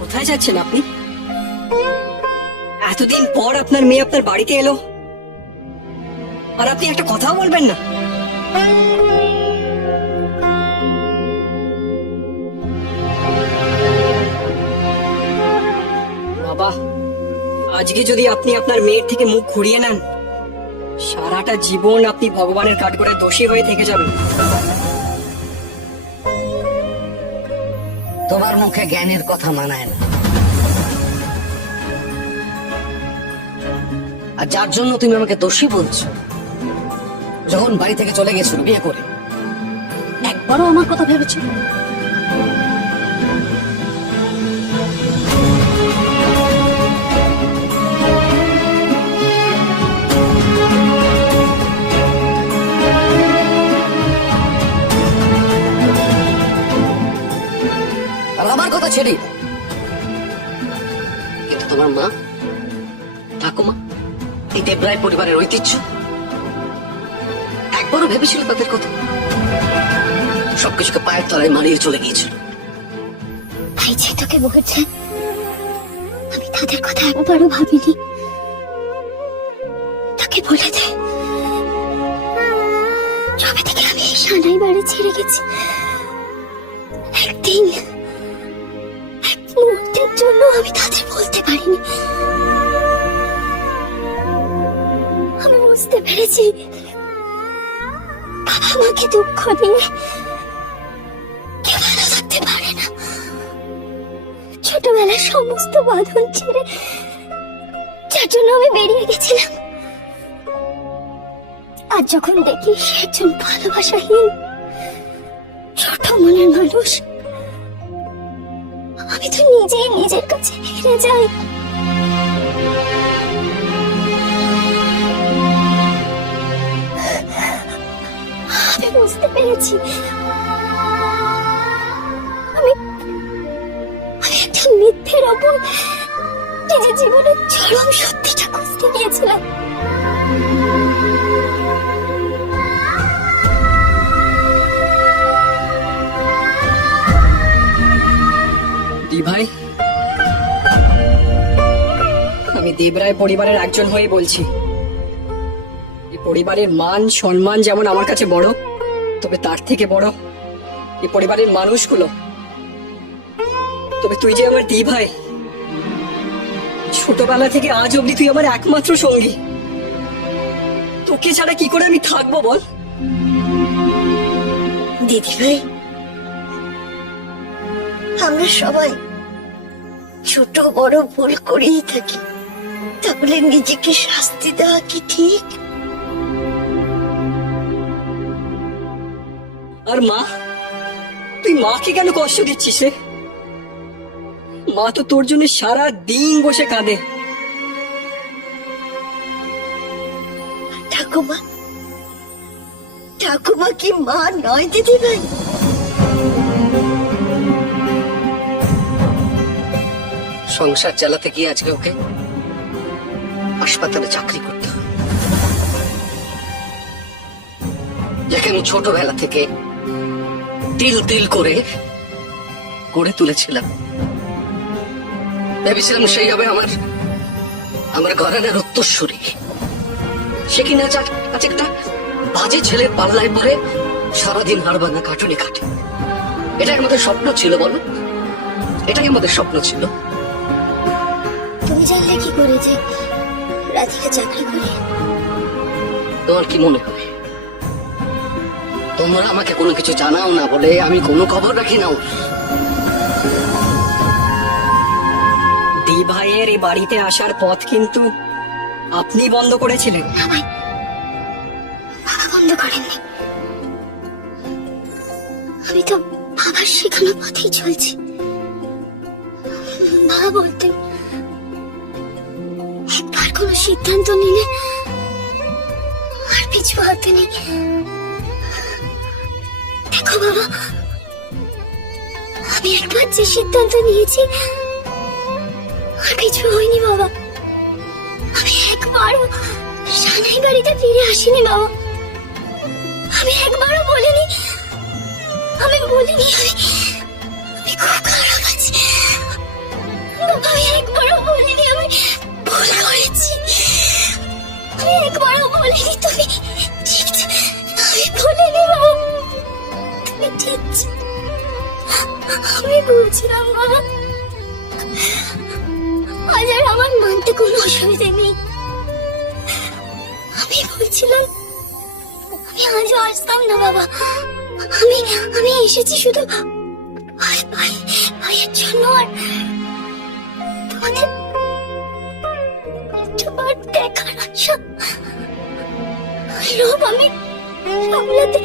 কোথায় যাচ্ছেন আপনি? এতদিন পর আপনার মেয়ে আপনার বাড়িতে এলো, আর আপনি একটা কথাও বলবেন না? বাবা, আজকে যদি আপনি আপনার মেয়ের থেকে মুখ ঘুরিয়ে নেন, সারাটা জীবন আপনি ভগবানের কাঠগড়ায় দোষী হয়ে থেকে যাবেন। তোমার মুখে জ্ঞানের কথা মানায় না, আর যার জন্য তুমি আমাকে দোষী বলছো, যখন বাড়ি থেকে চলে গেছিল বিয়ে করে, একবারও আমার কথা ভেবেছিল? আর আমার কথা ছেড়ে দাও, কিন্তু তোমার মা, ঠাকুমা, এই দেবরায় পরিবারের ঐতিহ্য, একবারও ভেবেছিল তাদের কথা? সবকিছুকে পায়ের তলায় মারিয়ে চলে গিয়েছিল। ভাই যে তোকে বলেছে, আমি তাদের কথা একবারও ভাবিনি। তাকে বলে দে, যবে থেকে আমি এই সানাই বাড়ি ছেড়ে গেছি, একদিন এক মুহূর্তের জন্য আমি তাদের বলতে পারিনি। আমি বুঝতে পেরেছি বাবা মাকে দুঃখ দিয়ে কেউ ভালো থাকতে পারে না। ছোটবেলার সমস্ত বাঁধন ছেড়ে যার জন্য আমি বেরিয়ে গেছিলাম, আর যখন দেখি সে একজন ভালোবাসাহীন ছোট মনের মানুষ, আমি তো নিজেই নিজের কাছে হেরে যাই। আমি বুঝতে পেরেছি আমি একটা মিথ্যের ওপর নিজের জীবনের চরম সত্যিটা খুঁজতে গিয়েছিলাম। দি ভাই, আমি দেবরায় পরিবারের একজন হয়ে বলছি, এই পরিবারের মান সম্মান যেমন আমার কাছে বড়, তবে তার থেকে বড় এই পরিবারের মানুষগুলো। তবে তুই যে আমার দি ভাই, ছোটবেলা থেকে আজ অব্দি তুই আমার একমাত্র সঙ্গী। তোকে ছাড়া কি করে আমি থাকবো বল? দিদি ভাই, আমরা সবাই ছোট বড় ভুল করেই থাকি, তাহলে নিজেকে শাস্তি দেওয়া কি ঠিক? আর মা, তুই মাকে কেন কষ্ট দিচ্ছিস রে? মা তো তোর জন্য সারা দিন বসে কাঁদে। ঠাকুমা, ঠাকুমা কি মা নয় দিদি ভাই? সংসার চালাতে গিয়ে আজকে ওকে হাসপাতালে চাকরি করতে হয়, যাকে আমি ছোটবেলা থেকে তিল তিল করে গড়ে তুলেছিলাম। ভেবেছিলাম সেই হবে আমার আমার ঘরানার উত্তরসূরি। সে কিনা আজ একটা বাজে ছেলের পাল্লায় পরে সারাদিন হাড়ভাঙা কাটুনি কাটে। এটাই আমাদের স্বপ্ন ছিল, বলো? এটাই আমাদের স্বপ্ন ছিল। তুমি জানলে কি করে যে রাধিকা চাকরি করে? তোমার কি মনে হয় তোমরা আমাকে কোনো কিছু জানাও না বলে আমি কোনো খবর রাখি না? দি ভাইয়ের এই বাড়িতে আসার পথ কিন্তু আপনি বন্ধ করেছিলেন। বাবা বন্ধ করেননি, আমি তো বাবার শেখানো পথেই চলছি। বাবা বলতেন, একবার কোনো সিদ্ধান্ত নিলে আর পিছু হতে নেই। দেখো বাবা, আমি একবার যে সিদ্ধান্ত নিয়েছি আর কিছু হয়নি বাবা। আমি একবারও সানাই বাড়িতে ফিরে আসিনি বাবা। আমি একবারও বলিনি আমি বলিনি। আমি খুব খারাপ আছি বাবা, আমি একবারও বলিনি আমি ভুল করেছি। আমি একবারও বলিনি, তুমি ঠিক আছে? আমি বলিনি বাবা, তুমি ঠিক আছে? আমি বলছিলাম বাবা, আজ আর আমার মানতে কোনো অসুবিধা নেই। আমি বলছিলাম আমি আজও আসতাম না বাবা। আমি এসেছি শুধু ভাইয়ের জন্য, আর তোমাদের একবার দেখার আশা। লোভ আমি সামলাতে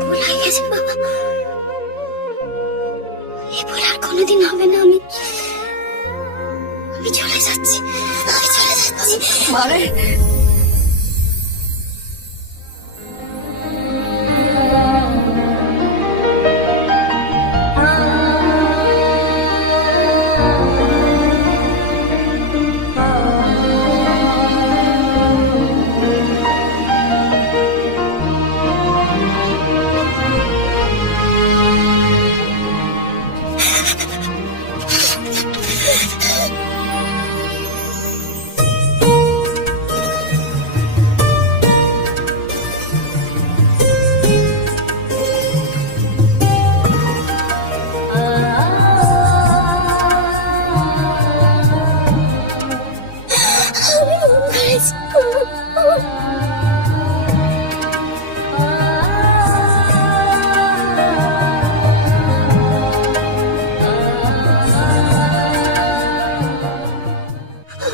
ভুল হয়ে গেছে বাবা, এ ভুল আর কোনোদিন হবে না। আমি চলে যাচ্ছি, আমি চলে যাচ্ছি। মানে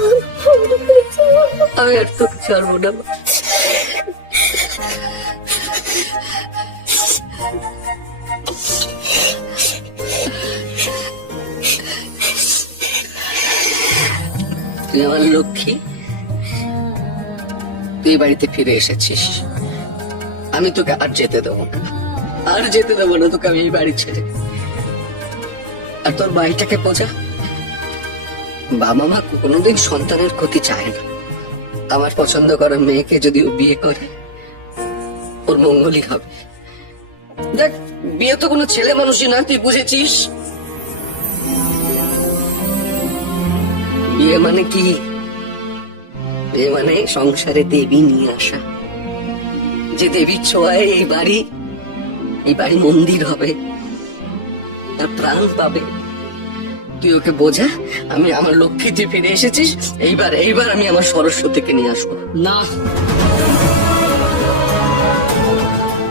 আমি ভুল করেছি। আমি আর তোকে ছাড়বো না। তুই আমার লক্ষ্মী, তুই বাড়িতে ফিরে এসেছিস। আমি তোকে আর যেতে দেবো না, আর যেতে দেবো না তোকে আমি এই বাড়ি ছেড়ে। আর তোর বাড়িটাকে বোঝা, বাবা মা কোনোদিন সন্তানের ক্ষতি চায় না। আমার পছন্দ করা মেয়েকে যদি ও বিয়ে করে, ওর মঙ্গলই হবে। দেখ, বিয়ে তো কোনো ছেলে মানুষই না, তুই বুঝেছিস? বিয়ে মানে কি? বিয়ে মানে সংসারে দেবী নিয়ে আসা। যে দেবীর ছোঁয়ায় এই বাড়ি মন্দির হবে, তার প্রাণ পাবে। তুই ওকে বোঝা, আমি আমার লক্ষ্মীতে ফিরে এসেছিস। এইবার আমি আমার সরস্বতীকে নিয়ে আসবো। না,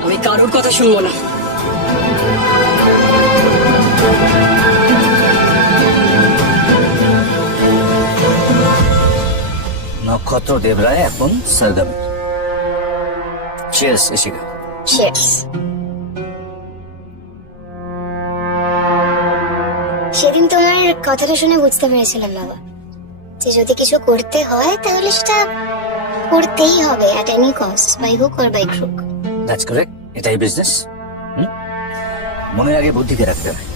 আমি কারোর কথা শুনবো না। নক্ষত্র দেবরায় এখন সরগম। চিয়ার্স ইশিকা। Cheers. সেদিন তোমার কথাটা শুনে বুঝতে পেরেছিলাম বাবা, যে যদি কিছু করতে হয় তাহলে সেটা করতেই হবে at any cost, by hook or by crook. That's correct, এটাই বিজনেস। মনে আগে বুদ্ধিকে রাখতে হয়,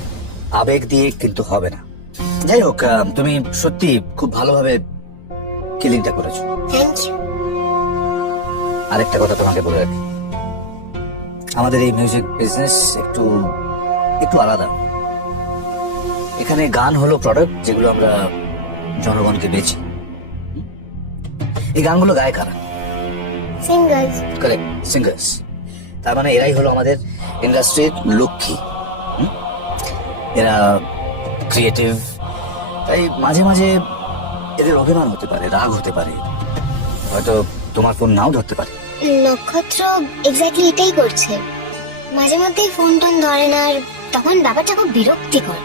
আবেগ দিয়ে কিন্তু হবে না। যাই হোক, তুমি সত্যি খুব ভালোভাবে কিলিংটা করেছো। Thank you. আরেকটা কথা তোমাকে বলে রাখি, আমাদের এই মিউজিক বিজনেস একটু আলাদা। এখানে গান হলো প্রোডাক্ট, যেগুলো আমরা জনগণকে বেচি। এই গানগুলো গায় কারা? Singers. Correct, singers. তার মানে এরাই হলো আমাদের ইন্ডাস্ট্রির লক্ষ্মী। এরা ক্রিয়েটিভ, তাই মাঝে মাঝে এদের অভিমান হতে পারে, রাগ হতে পারে, হয়তো তোমার ফোন নাও ধরতে পারে। নক্ষত্র এক্স্যাক্টলি এটাই করছে, মাঝে মধ্যেই ফোন টোন ধরে না, আর তখন ব্যাপারটা খুব বিরক্তিকর।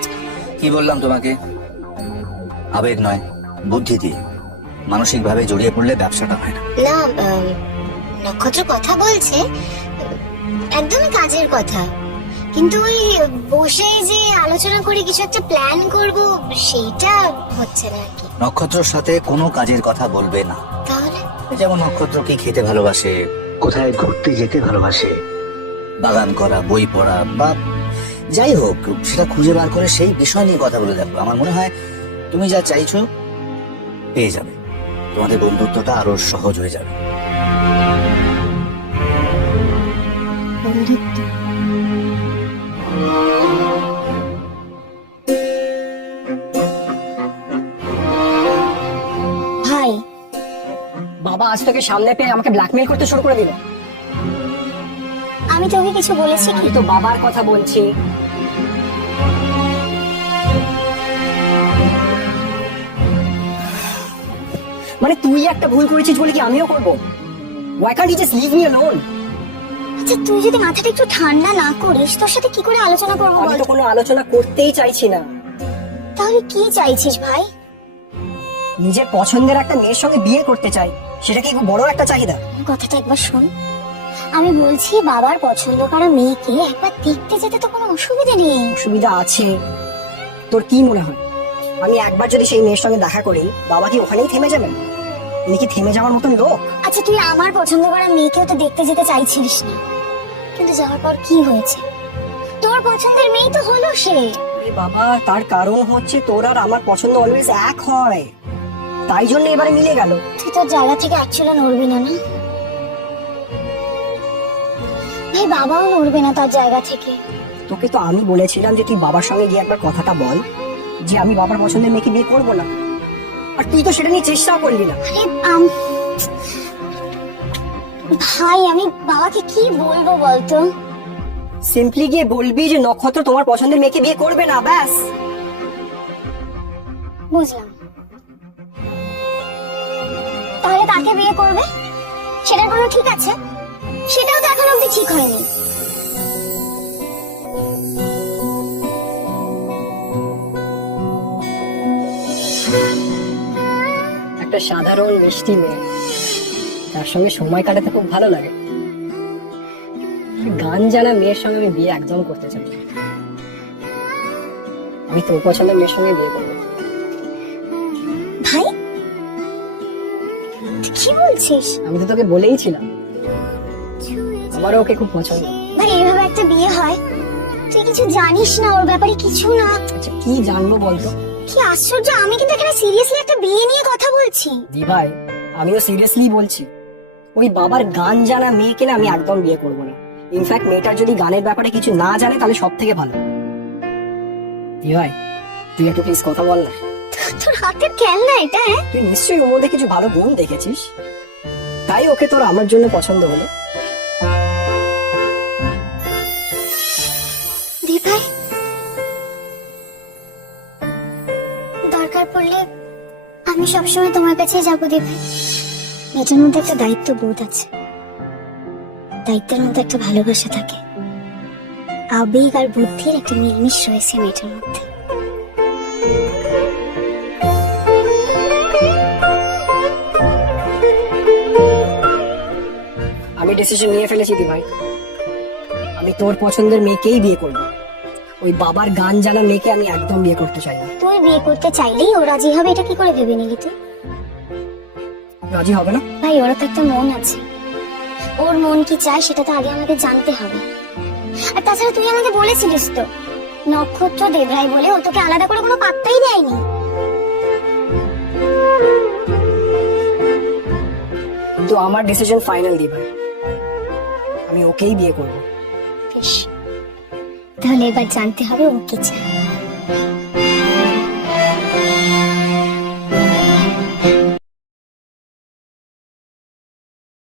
কি বললাম তোমাকে? আবেগ নয়, বুদ্ধি দিয়ে মানসিক ভাবে জড়িয়ে পড়লে ব্যবসাটা হয় না। না, নক্ষত্র কথা বলছে একদমই কাজের কথা, কিন্তু ওই বসে যে আলোচনা করে কিছু একটা প্ল্যান করব, সেইটা হচ্ছে না আর কি। নক্ষত্রর সাথে কোনো কাজের কথা বলবে না। তাহলে যেমন নক্ষত্র কি খেতে ভালোবাসে, কোথায় ঘুরতে যেতে ভালোবাসে, বাগান করা, বই পড়া, বা যাই হোক, সেটা খুঁজে বার করে সেই বিষয় নিয়ে কথা বলে দেখো। আমার মনে হয় তুমি যা চাইছো পেয়ে যাবে। তোমাদের বন্ধুত্বটা আরো সহজ হয়ে যাবে। বন্ধুত্ব? ভাই, বাবা আজ তোকে সামনে পেয়ে আমাকে ব্ল্যাকমেল করতে শুরু করে দিল। আমি তোকে কিছু বলেছি কি? আমি তো বাবার কথা বলছি। মানে তুই একটা ভুল করেছিস বলে কি আমিও করব? Why can't you just leave me alone? আচ্ছা, তুই যদি মাথাটা একটু ঠান্ডা না করিস, তোর সাথে কি করে আলোচনা করবো আমি বল? তো কোনো আলোচনা করতেই চাইছি না। তাহলে কি চাইছিস ভাই? নিজের পছন্দের একটা মেয়ের সঙ্গে বিয়ে করতে চাই, সেটা কি খুব বড় একটা চাহিদা? কথাটা একবার শোন। আমি বলছি, বাবার পছন্দ করা মেয়েকে একবার দেখতে যেতে তো কোনো অসুবিধা নেই। অসুবিধা আছে। তোর কি মনে হয় আমি একবার যদি সেই মেয়ের সঙ্গে দেখা করি, বাবা কি ওখানেই থেমে যাবেন? উনি কি থেমে যাওয়ার মতন লোক? আচ্ছা, তুই আমার পছন্দ করা মেয়েকেও তো দেখতে যেতে চাইছিলিস না, কিন্তু যাওয়ার পর কি হয়েছে? তোর পছন্দের মেয়ে তো হলো সে। এ বাবা, তার কারণ হচ্ছে তোর আর আমার পছন্দ অলওয়েজ এক হয়, তাই জন্য এবারে মিলে গেল। তুই তোর জায়গা থেকে অ্যাকচুয়ালি নড়বি না, না ভাই? বাবাও নড়বে না তার জায়গা থেকে। তোকে তো আমি বলেছিলাম যে তুই বাবার সঙ্গে গিয়ে একবার কথাটা বল যে আমি বাবার পছন্দের মেয়েকে বিয়ে করবো না, আর তুই তো সেটা নিয়ে চেষ্টাও করলি না। আরে ভাই, আমি বাবাকে কি বলবো বলতো? সিম্পলি গিয়ে বলবি যে নক্ষত্র তোমার পছন্দের মেয়েকে বিয়ে করবে না, ব্যাস। বুঝলাম। তাহলে কাকে বিয়ে করবে সেটার কোনো ঠিক আছে? সেটাও তো এখন অব্দি ঠিক হয়নি। একটা সাধারণ মিষ্টি মেয়ে, তার সঙ্গে সময় কাটাতে খুব ভালো লাগে। গান জানা মেয়ের সঙ্গে আমি বিয়ে একদম করতে চাই না। আমি তোর পছন্দের মেয়ের সঙ্গে বিয়ে করবো। ভাই, তুই কি বলছিস? আমি তো তোকে বলেই ছিলাম আমারও ওকে খুব পছন্দ। ভাই, এইভাবে একটা বিয়ে হয়? তুই কিছু জানিস না ওর ব্যাপারে, কিছু না। আচ্ছা, কি জানবো বলতো? কি আশ্চর্য, আমি কিন্তু এখানে সিরিয়াসলি একটা বিয়ে নিয়ে কথা বলছি। দি ভাই, আমিও সিরিয়াসলি বলছি, ওই বাবার গান জানা মেয়েকে না আমি একদম বিয়ে করবো না। ইনফ্যাক্ট মেয়েটার যদি গানের ব্যাপারে কিছু না জানে তাহলে সব থেকে ভালো। দি ভাই, তুই একটু প্লিজ কথা বল না। তোর হাতের খেলনা এটা? হ্যাঁ, তুই নিশ্চয়ই ওর মধ্যে কিছু ভালো গুণ দেখেছিস, তাই ওকে তোর আমার জন্য পছন্দ হলো। দি ভাই, দরকার পড়লে আমি সবসময় তোমার কাছেই যাবো। দি ভাই, মেয়েটার মধ্যে একটা দায়িত্ব বোধ আছে, দায়িত্বের মধ্যে একটা ভালোবাসা থাকে, আবেগ আর বুদ্ধির একটা মিলমিশ রয়েছে মেয়েটার মধ্যে। আমি ডিসিশন নিয়ে ফেলেছি দি ভাই, আমি তোর পছন্দের মেয়েকেই বিয়ে করব। ওই বাবার গান জানা মেয়েকে আমি একদম বিয়ে করতে চাই না। তুই বিয়ে করতে চাইলেই ও রাজি হবে, এটা কি করে ভেবে নিলি তুই? রাজি হবে না? ভাই, ওরা তো একটা মন আছে, ওর মন কি চায় সেটা তো আগে আমাদের জানতে হবে। আর তাছাড়া তুই আমাকে বলেছিলিস তো, নক্ষত্র দেবরাই বলে ও তোকে আলাদা করে কোনো পাত্তাই দেয়নি। কিন্তু আমার ডিসিশন ফাইনাল দি ভাই, আমি ওকেই বিয়ে করব। বেশ, তাহলে এবার জানতে হবে ও কি চায়।